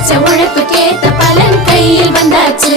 உழைச்ச உழைப்புக்கேத்த பலன் கையில் வந்தாச்சு.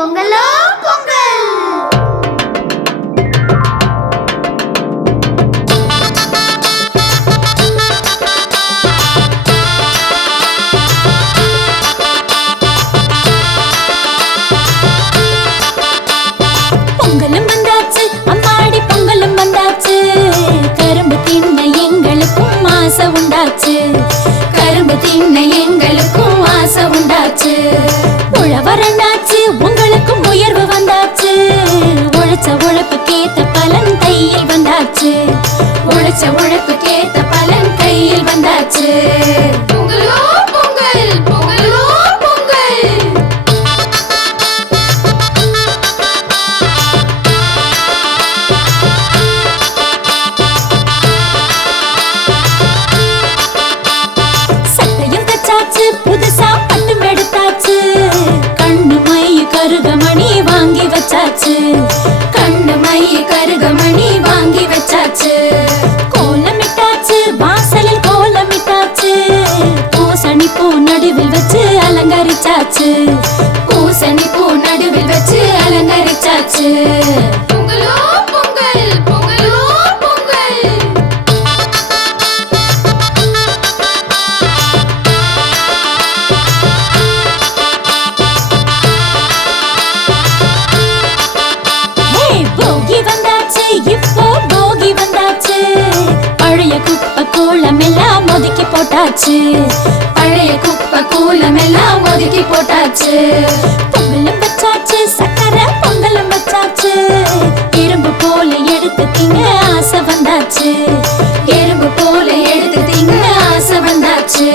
பொங்கலோ உழைச்ச உழைப்பு கேட்ட பலன் கையில் வந்தாச்சு. பொங்கலோ பொங்கல் பொங்கலோ பொங்கல். சட்டையும் தச்சாச்சு புதுசா பட்டும் எடுத்தாச்சு. கண்ணு மை கருகமணி வாங்கி வச்சாச்சு. கண்ணு மை கருகமணி ஒதுக்கி போட்டாச்சு. பழைய குப்பை கூலம் எல்லாம் ஒதுக்கி போட்டாச்சு. பொங்கலும் வச்சாச்சு சக்கரை பொங்கலும் வச்சாச்சு. இரும்பு போல எடுத்துட்டீங்க ஆசை வந்தாச்சு. எறும்பு போல எடுத்துட்டீங்க ஆசை வந்தாச்சு.